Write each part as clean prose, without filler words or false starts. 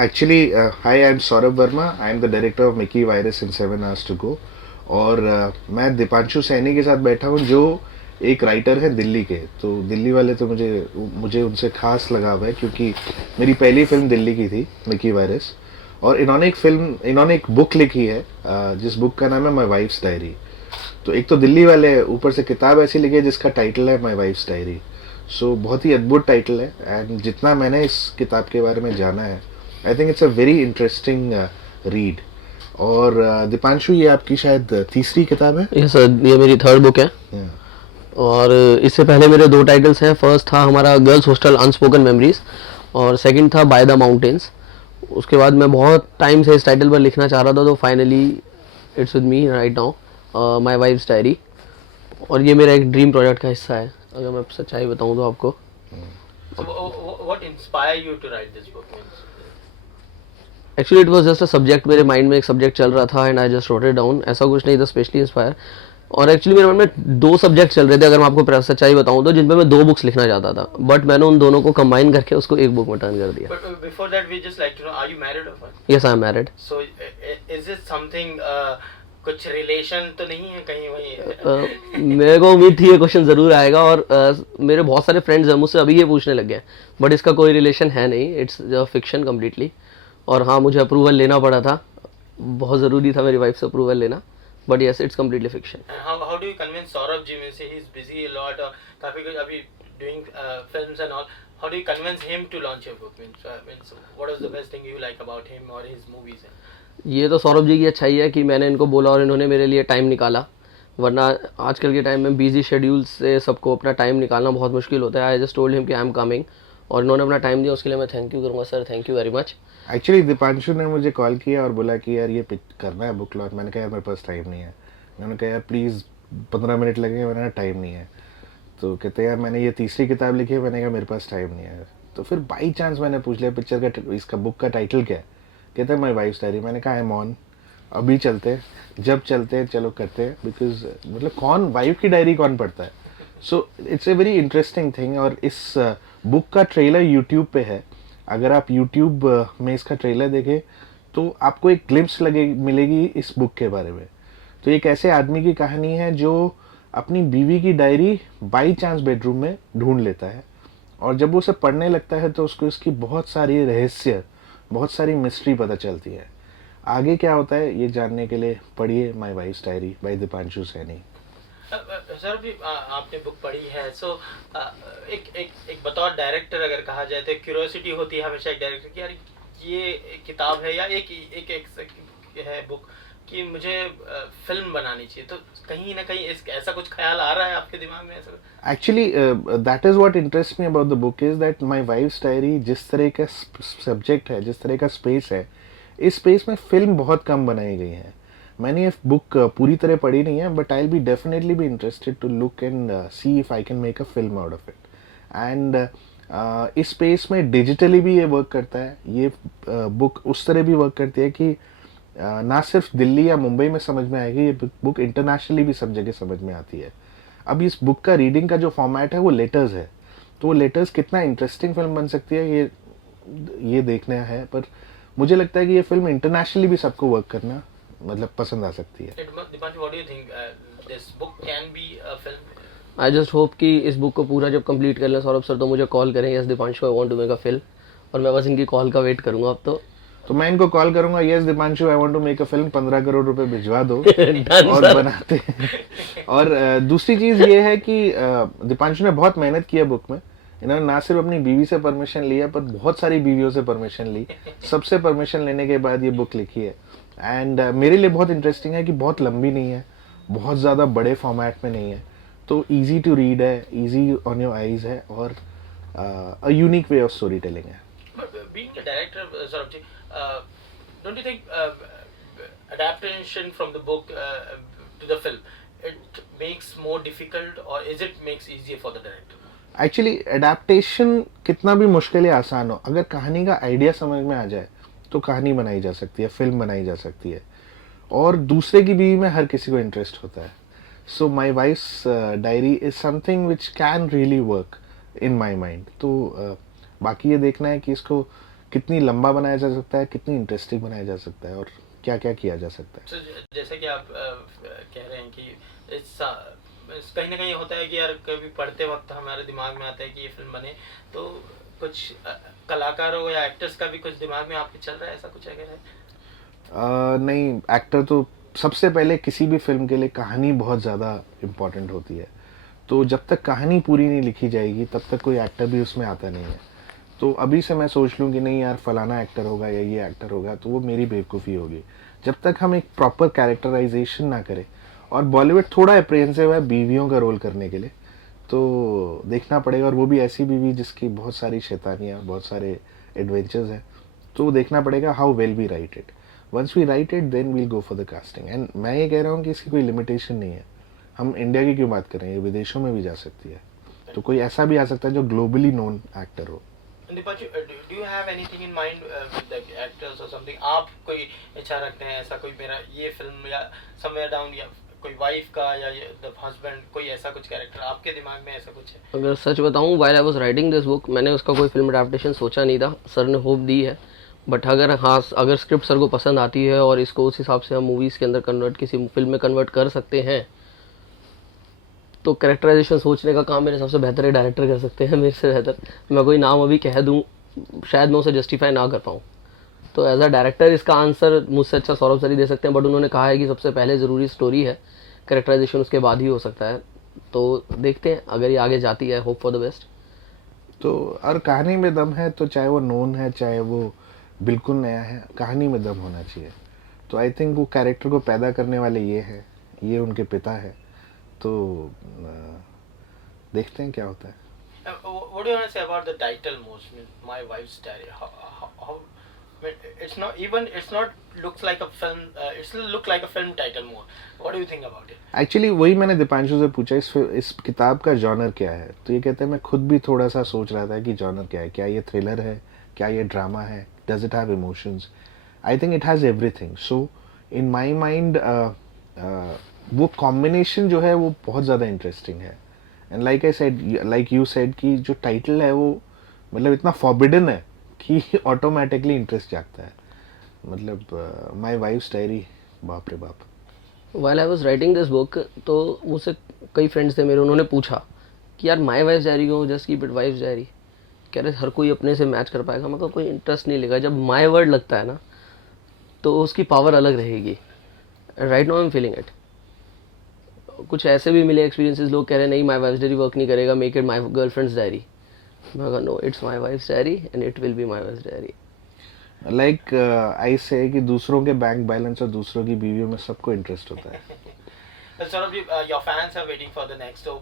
Actually, hi, I'm Saurabh Verma. I'm the director of Mickey Virus in 7 Hours to Go. और मैं दीपांशु सैनी के साथ बैठा हूँ जो एक राइटर है दिल्ली के। तो दिल्ली वाले तो मुझे मुझे उनसे खास लगाव है क्योंकि मेरी पहली फिल्म दिल्ली की थी, मिकी वायरस। और इन्होंने एक बुक लिखी है, जिस बुक का नाम है माई वाइफ्स डायरी। तो एक तो दिल्ली वाले, ऊपर से किताब ऐसी लिखी है जिसका टाइटल है माई वाइफ्स डायरी। सो बहुत ही अद्भुत टाइटल है, एंड जितना मैंने इस किताब के बारे में जाना है, I think it's a very interesting read. और दीपांशु, ये आपकी शायद तीसरी किताब है। ये सर, ये मेरी थर्ड बुक है। Yeah. और इससे पहले मेरे दो टाइटल्स हैं। फर्स्ट था हमारा गर्ल्स हॉस्टल अनस्पोकन मेमोरीज, और सेकंड था बाय द माउंटेन्स। उसके बाद मैं बहुत टाइम से इस टाइटल पर लिखना चाह रहा था, तो finally it's with me right now, my wives diary. और ये मेरा एक ड्रीम प्रोजेक्ट का हिस्सा है, अगर मैं सच्चाई बताऊं तो आपको। So, what inspired you to write this book? Actually it was just a subject, मेरे माइंड में एक सब्जेक्ट चल रहा था and I just wrote it down. ऐसा कुछ नहीं था स्पेशली इंस्पायर। और एक्चुअली मेरे मन में दो सब्जेक्ट चल रहे थे, अगर मैं आपको सच्चाई बताऊं तो, जिन पे मैं दो बुक्स लिखना चाहता था, बट मैंने उन दोनों को कंबाइन करके उसको एक बुक में टर्न कर दिया। But before that, we just like to know, are you married or what? Yes, I am married. So, is it something, कुछ रिलेशन तो नहीं है कहीं वहीं? मेरे को उम्मीद थी ये क्वेश्चन ज़रूर आएगा, और मेरे बहुत सारे फ्रेंड्स हैं मुझसे अभी ये पूछने लग गए, बट इसका कोई रिलेशन है नहीं, इट्स फिक्शन कम्प्लीटली। और हाँ, मुझे अप्रूवल लेना पड़ा था, बहुत ज़रूरी था मेरी वाइफ से अप्रूवल लेना, but yes, it's completely fiction. How do you convince Saurabh ji? Means he's busy a lot, और काफी कुछ अभी doing films and all. How do you convince him to launch your book? Means what is the best thing you like about him or his movies? ये तो सौरभ जी की अच्छाई है कि मैंने इनको बोला और इन्होंने मेरे लिए टाइम निकाला, वरना आजकल के टाइम में बिजी शेड्यूल से सबको अपना टाइम निकालना बहुत मुश्किल होता है। आई जस्ट टोल्ड हिम कि आई एम कमिंग, और इन्होंने अपना टाइम दिया, उसके लिए मैं थैंक यू करूँगा sir, thank you very much. Actually Deepanshu ने मुझे कॉल किया और बोला कि यार ये करना है बुक लॉन्च। मैंने कहा यार मेरे पास टाइम नहीं है। उन्होंने कहा यार प्लीज़ 15 मिनट लगेंगे। मैंने कहा टाइम नहीं है। तो कहते यार मैंने ये तीसरी किताब लिखी है। मैंने कहा मेरे पास टाइम नहीं है। तो फिर बाई चांस मैंने पूछ लिया पिक्चर का, इसका बुक का टाइटल क्या है। कहते हैं माई वाइफ्स डायरी। मैंने कहा आई एम ऑन, अभी चलते हैं, जब चलते हैं चलो करते हैं। बिकॉज मतलब कौन वाइफ की डायरी कौन पढ़ता है। So it's a very interesting thing. और इस बुक का ट्रेलर यूट्यूब पे है। अगर आप यूट्यूब में इसका ट्रेलर देखें तो आपको एक ग्लिम्स मिलेगी इस बुक के बारे में। तो एक ऐसे आदमी की कहानी है जो अपनी बीवी की डायरी बाई चांस बेडरूम में ढूंढ लेता है, और जब वो उसे पढ़ने लगता है तो उसको इसकी बहुत सारी रहस्य, बहुत सारी मिस्ट्री पता चलती है। आगे क्या होता है ये जानने के लिए पढ़िए my wife's diary by Deepanshu Saini. Sir अभी आपने बुक पढ़ी है, सो एक एक एक बतौर डायरेक्टर अगर कहा जाए तो क्यूरियोसिटी होती है हमेशा एक डायरेक्टर की, यार ये किताब है या एक एक, एक है बुक कि मुझे फिल्म बनानी चाहिए, तो कहीं ना कहीं ऐसा कुछ ख्याल आ रहा है आपके दिमाग में ऐसा? Actually that is what interest me about the book is that my wife's diary जिस तरह का सब्जेक्ट है, जिस तरह का स्पेस है, इस स्पेस में फिल्म बहुत कम बनाई गई है। मैंने ये बुक पूरी तरह पढ़ी नहीं है, but I will be definitely be interested to look and see if I can make a film out of it. And इस स्पेस में डिजिटली भी ये वर्क करता है। ये बुक उस तरह भी वर्क करती है कि ना सिर्फ दिल्ली या मुंबई में समझ में आएगी, ये बुक इंटरनेशनली भी सब जगह समझ में आती है। अब इस बुक का रीडिंग का जो फॉर्मेट है वो लेटर्स है, तो वो लेटर्स कितना इंटरेस्टिंग फिल्म बन सकती है ये देखना है। पर मुझे लगता है कि ये फिल्म इंटरनेशनली भी सबको वर्क करना मतलब पसंद आ सकती है। What do you think? This book can be a film? I just hope कि इस बुक को पूरा जब कंप्लीट कर लें सौरभ सर तो मुझे कॉल करें, yes Deepanshu I want to make a film, और मैं बस इनकी कॉल का वेट करूंगा अब तो मैं इनको कॉल करूंगा, yes Deepanshu I want to make a film, 15 crore रुपए भिजवा दो और बनाते हैं। और दूसरी चीज ये है कि दीपांशु ने बहुत मेहनत किया बुक में। इन्होंने ना सिर्फ अपनी बीवी से परमिशन लिया, पर बहुत सारी बीवियों से परमिशन ली। सबसे परमिशन लेने के बाद ये बुक लिखी है। एंड मेरे लिए बहुत इंटरेस्टिंग है कि बहुत लंबी नहीं है, बहुत ज़्यादा बड़े फॉर्मेट में नहीं है, तो इजी टू रीड है, इजी ऑन योर आईज है, और a unique way of story telling है। Being a director, Saurabh ji, don't you think adaptation from the book to the film, it makes more difficult or is it makes easier for the director? Actually adaptation कितना भी मुश्किल या आसान हो, अगर कहानी का आइडिया समझ में आ जाए तो कहानी बनाई जा सकती है, फिल्म बनाई जा सकती है। और दूसरे की बीवी में हर किसी को इंटरेस्ट होता है। So my wife's diary is something which can really work in my mind. तो बाकी ये देखना है कि इसको कितनी लंबा बनाया जा सकता है, कितनी इंटरेस्टिंग बनाया जा सकता है, और क्या क्या किया जा सकता है। तो जैसे कि आप कह रहे हैं कि कहीं ना कहीं होता है कि यार कभी पढ़ते वक्त हमारे दिमाग में आता है कि ये फिल्म बने, तो कुछ कलाकारों या एक्टर्स का भी कुछ दिमाग में आपके चल रहा है, ऐसा कुछ अगर है? नहीं, एक्टर तो सबसे पहले किसी भी फिल्म के लिए कहानी बहुत ज़्यादा इम्पोर्टेंट होती है। तो जब तक कहानी पूरी नहीं लिखी जाएगी तब तक कोई एक्टर भी उसमें आता नहीं है। तो अभी से मैं सोच लूँ कि नहीं यार फलाना एक्टर होगा या ये एक्टर होगा, तो वो मेरी बेवकूफ़ी होगी। जब तक हम एक प्रॉपर कैरेक्टराइजेशन ना करें, और बॉलीवुड थोड़ा अप्रेहेंसिव है बीवियों का रोल करने के लिए, तो देखना पड़ेगा, और वो भी ऐसी बीवी जिसकी बहुत सारी शैतानियाँ, बहुत सारे एडवेंचर्स हैं। तो देखना पड़ेगा how well we write it. Once we write it then we'll go for the casting. And मैं ये कह रहा हूँ कि इसकी कोई लिमिटेशन नहीं है। हम इंडिया की क्यों बात करें, ये विदेशों में भी जा सकती है। तो कोई ऐसा भी आ सकता है जो ग्लोबली नोन एक्टर हो। Deepanshu, do you have anything in mind with the actors or something? आप कोई इच्छा रखते हैं ऐसा, कोई मेरा ये फिल्म या somewhere down, या कोई वाइफ का या द हस्बैंड, कोई ऐसा कुछ कैरेक्टर आपके दिमाग में ऐसा कुछ है? अगर सच बताऊं, while I was writing this book मैंने उसका कोई फिल्म अडेप्टेशन सोचा नहीं था। सर ने होप दी है, बट अगर स्क्रिप्ट सर को पसंद आती है और इसको उस हिसाब से हम मूवीज़ के अंदर किसी फिल्म में कन्वर्ट कर सकते हैं, तो कैरेक्टराइजेशन सोचने का काम मेरे सबसे बेहतर है डायरेक्टर कर सकते हैं मेरे से बेहतर। मैं कोई नाम अभी कह दूं, शायद मैं उसे जस्टिफाई ना कर पाऊँ। तो एज अ डायरेक्टर इसका आंसर मुझसे अच्छा सौरभ सर ही दे सकते हैं, बट उन्होंने कहा है कि सबसे पहले ज़रूरी स्टोरी है, कैरेक्टराइजेशन उसके बाद ही हो सकता है। तो देखते हैं अगर ये आगे जाती है, होप फॉर द बेस्ट। तो और कहानी में दम है, तो चाहे वो नोन है चाहे वो बिल्कुल नया है, कहानी में दम होना चाहिए। तो आई थिंक वो कैरेक्टर को पैदा करने वाले ये हैं, ये उनके पिता है। तो देखते हैं क्या होता है। What do you want to say about the title most, My Wife's Diary? How it's not even, it's not looks like a film, it's look like a film title more. What do you think about it? Actually वही मैंने दीपांशु से पूछा, इस किताब का genre क्या है। तो ये कहते हैं, मैं खुद भी थोड़ा सा सोच रहा था कि जॉनर क्या है, क्या ये थ्रिलर है, क्या ये ड्रामा है, does it have emotions. I think it has everything. So in my mind वो कॉम्बिनेशन जो है वो बहुत ज़्यादा इंटरेस्टिंग है। And like I said, like you said, कि जो टाइटल है वो मतलब इतना फॉरबिडन है कि ऑटोमेटिकली इंटरेस्ट जागता है। मतलब माई वाइफ्स डायरी, बाप रे बाप। While I was writing this book, तो मुझसे कई फ्रेंड्स थे मेरे, उन्होंने पूछा कि यार माई वाइफ डायरी को just keep it wife diary. कह रहे हर कोई अपने से मैच कर पाएगा, मतलब कोई इंटरेस्ट नहीं लेगा। जब माई वर्ड लगता है ना तो उसकी पावर अलग रहेगी। Right now I am feeling it. कुछ ऐसे भी मिले एक्सपीरियंसेस, लोग कह रहे हैं नहीं माई वाइफ डायरी वर्क नहीं करेगा, make it my girlfriend's diary. मैं कहा no, it's my wife diary and it will be my wife diary. Like I say कि दूसरों के बैंक बैलेंस और दूसरों की बीवियों में सबको इंटरेस्ट होता है। Saurabh, your fans are waiting for the next. So,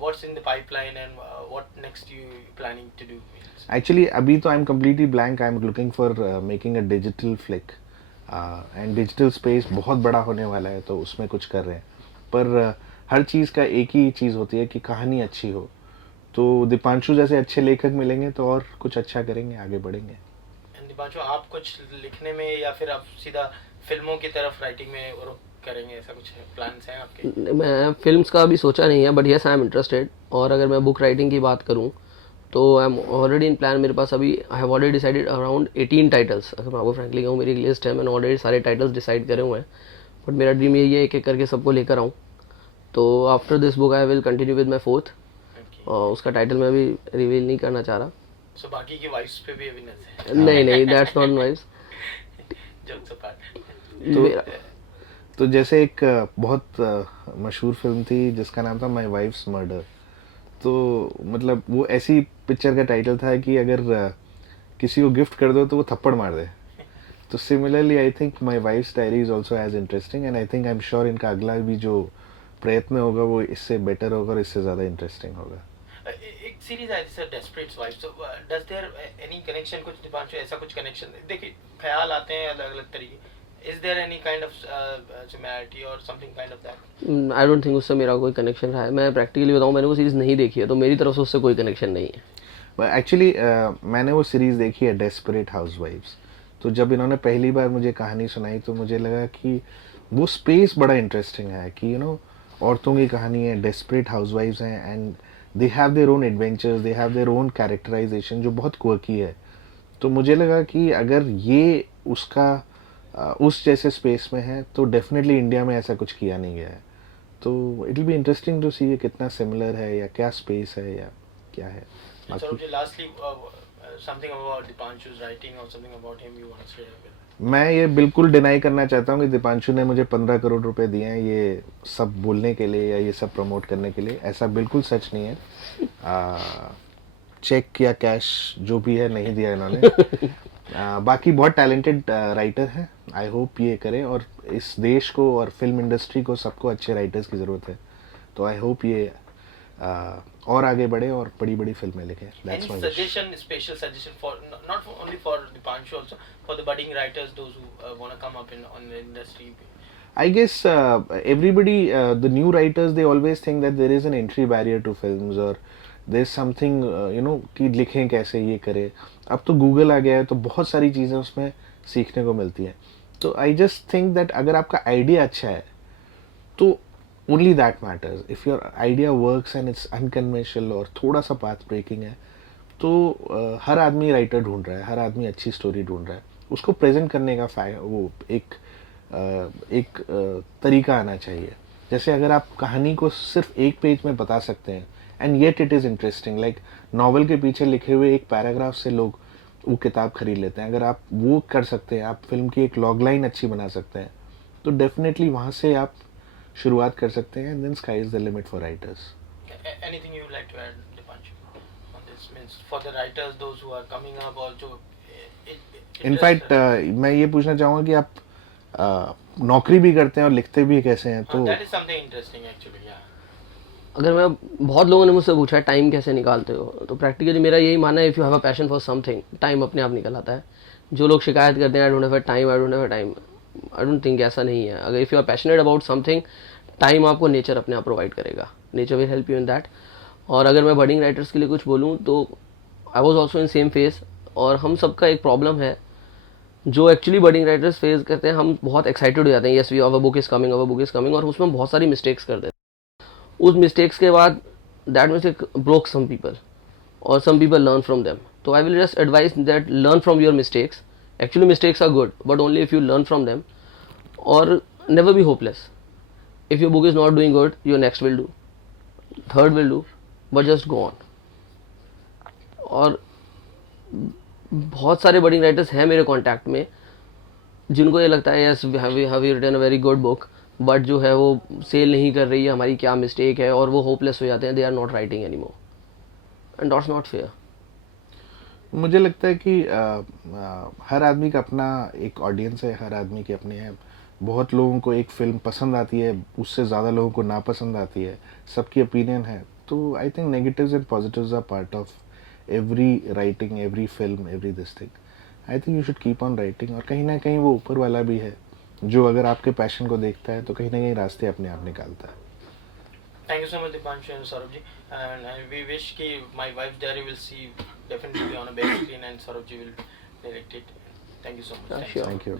what's in the pipeline and what next you planning to do? Actually अभी तो I am completely blank. I am looking for making a digital flick, and digital space बहुत बड़ा होने वाला है, तो उसमें कुछ कर रहे हैं। पर हर चीज़ का एक ही चीज़ होती है कि कहानी अच्छी हो। तो दीपांशु जैसे अच्छे लेखक मिलेंगे तो और कुछ अच्छा करेंगे, आगे बढ़ेंगे। दीपांशु, आप कुछ लिखने में या फिर आप सीधा फिल्मों की तरफ राइटिंग में और करेंगे, ऐसा कुछ प्लान्स हैं आपके? मैं फिल्म्स का अभी सोचा नहीं है, but yes I am interested. और अगर मैं बुक राइटिंग की बात करूँ तो I am already in plan. मेरे पास अभी I have already decided around 18 titles. अगर मैं आपको फ्रैंकली कहूँ, मेरी लिस्ट है, मैंने ऑलरेडी सारे टाइटल्स डिसाइड करे हुए हैं। बट मेरा ड्रीम यही है एक एक करके सबको लेकर आऊँ। तो after this book I will continue with my fourth, और उसका टाइटल मैं अभी रिवील नहीं करना चाह रहा। सो बाकी की वाइफ्स पे भी अभी नजर? नहीं, that's not wife's. Jokes apart. तो जैसे एक बहुत मशहूर फिल्म थी जिसका नाम था माई वाइफ्स मर्डर। तो मतलब वो ऐसी पिक्चर का टाइटल था कि अगर किसी को गिफ्ट कर दो तो वो थप्पड़ मार दे। तो similarly I think my wife's diary is also as interesting, and I think I am sure इनका अगला भी जो प्रयत्न होगा वो इससे बेटर होगा और इससे ज़्यादा इंटरेस्टिंग होगा। एक सीरीज आई थी sir, desperate wives. So does there any connection, कुछ दीपांशु ऐसा कुछ कनेक्शन? देखिए, ख्याल आते हैं अलग अलग तरीके। Is there any kind of similarity or something kind of that? I don't think उससे मेरा कोई कनेक्शन रहा है। मैं प्रैक्टिकली बताऊँ, मैंने वो सीरीज़ नहीं देखी है, तो मेरी तरफ से उससे कोई कनेक्शन नहीं है। एक्चुअली मैंने वो सीरीज़ देखी है, डेस्परेट हाउसवाइफ्स। तो जब इन्होंने पहली बार मुझे कहानी सुनाई तो मुझे लगा कि वो स्पेस बड़ा इंटरेस्टिंग है कि औरतों की कहानी है, डेस्परेट हाउसवाइफ्स हैं, and they have their own adventures, they have their own characterisation जो बहुत क्वर्की है। तो मुझे लगा कि अगर ये उसका उस जैसे स्पेस में है तो डेफिनेटली इंडिया में ऐसा कुछ किया नहीं गया है। तो it will be interesting to see ये कितना सिमिलर है या क्या स्पेस है या क्या है And बाकी। Saurabh ji, lastly, something about Dipanshu's writing or something about him you want to share with? मैं ये बिल्कुल डिनाई करना चाहता हूँ कि दीपांशु ने मुझे 15 करोड़ रुपए दिए हैं ये सब बोलने के लिए या ये सब प्रमोट करने के लिए। ऐसा बिल्कुल सच नहीं है। चेक या कैश जो भी है नहीं दिया इन्होंने। बाकी बहुत टैलेंटेड राइटर हैं। आई होप ये करें और इस देश को और फिल्म इंडस्ट्री को सबको अच्छे राइटर्स की ज़रूरत है। तो आई होप ये और आगे बढ़े और बड़ी बड़ी फिल्में लिखें। Any suggestion, special suggestion for not only for Dipanshu, also for the budding writers, those who want to come up in on the industry? I guess everybody, the new writers, they always think that there is an entry barrier to films or there's something, कि लिखें कैसे ये करें। अब तो Google आ गया है तो बहुत सारी चीज़ें उसमें सीखने को मिलती हैं। तो आई जस्ट थिंक दैट अगर आपका आइडिया अच्छा है तो only that matters. If your idea works and it's unconventional और थोड़ा सा पाथ ब्रेकिंग है तो हर आदमी राइटर ढूंढ रहा है, हर आदमी अच्छी स्टोरी ढूंढ रहा है। उसको प्रेजेंट करने का वो एक तरीका आना चाहिए। जैसे अगर आप कहानी को सिर्फ एक पेज में बता सकते हैं and yet it is interesting, like novel के पीछे लिखे हुए एक पैराग्राफ से लोग वो किताब खरीद लेते हैं। अगर आप वो कर सकते हैं, आप फिल्म की एक लॉग लाइन अच्छी बना सकते हैं तो डेफिनेटली वहाँ से आप शुरुआत कर सकते हैं and then sky is the limit for writers. Anything you would like to add, Dipanshu, on this? Means for the writers, those who are coming up, also. In fact मैं ये पूछना चाहूँगा कि आप नौकरी भी करते हैं और लिखते भी कैसे हैं? तो that is something interesting actually, yeah. अगर मैं बहुत लोगों ने मुझसे पूछा है टाइम कैसे निकालते हो, तो प्रैक्टिकली मेरा यही मानना है, if you have a passion for something, time अपने आप निकल आता है। जो लोग शिकायत करते हैं I don't have time, I don't have time, I don't think ऐसा नहीं है। अगर if you are passionate about something, time आपको नेचर अपने आप प्रोवाइड करेगा, nature will help you in that. और अगर मैं बडिंग राइटर्स के लिए कुछ बोलूँ तो I was also in same phase, और हम सबका एक प्रॉब्लम है जो एक्चुअली बडिंग राइटर्स फेस करते हैं। हम बहुत एक्साइटेड हो जाते हैं, yes we have a book is coming, our book is coming, और उसमें बहुत सारी मिस्टेक्स कर देते हैं। उस मिस्टेक्स के बाद that mistake broke some people और some people learn from them. तो I will just advise that learn from your mistakes. Actually mistakes are good but only if you learn from them, और never be hopeless. If your book is not doing good, your next will do, third will do, but just go on. और बहुत सारे budding writers हैं मेरे contact में जिनको ये लगता है yes we have written a very good book, but जो है वो सेल नहीं कर रही है, हमारी क्या मिस्टेक है, और वो होपलेस हो जाते हैं, they are not writing any more, and that's not fair. मुझे लगता है कि हर आदमी का अपना एक ऑडियंस है, हर आदमी के अपने हैं। बहुत लोगों को एक फिल्म पसंद आती है, उससे ज़्यादा लोगों को नापसंद आती है, सबकी ओपिनियन है। तो I think negatives and positives are part of every writing, every film, every this thing. I think you should keep on writing, और कहीं ना कहीं वो ऊपर वाला भी है जो अगर आपके पैशन को देखता है तो कहीं ना कहीं रास्ते अपने आप निकालता है। Thank you so much, Dipanshu and Saurabh ji. And we wish कि My Wife's Diary will see definitely on a big screen and Saurabh ji will direct it. Thank you so much. Thank you. Sure. Thank you.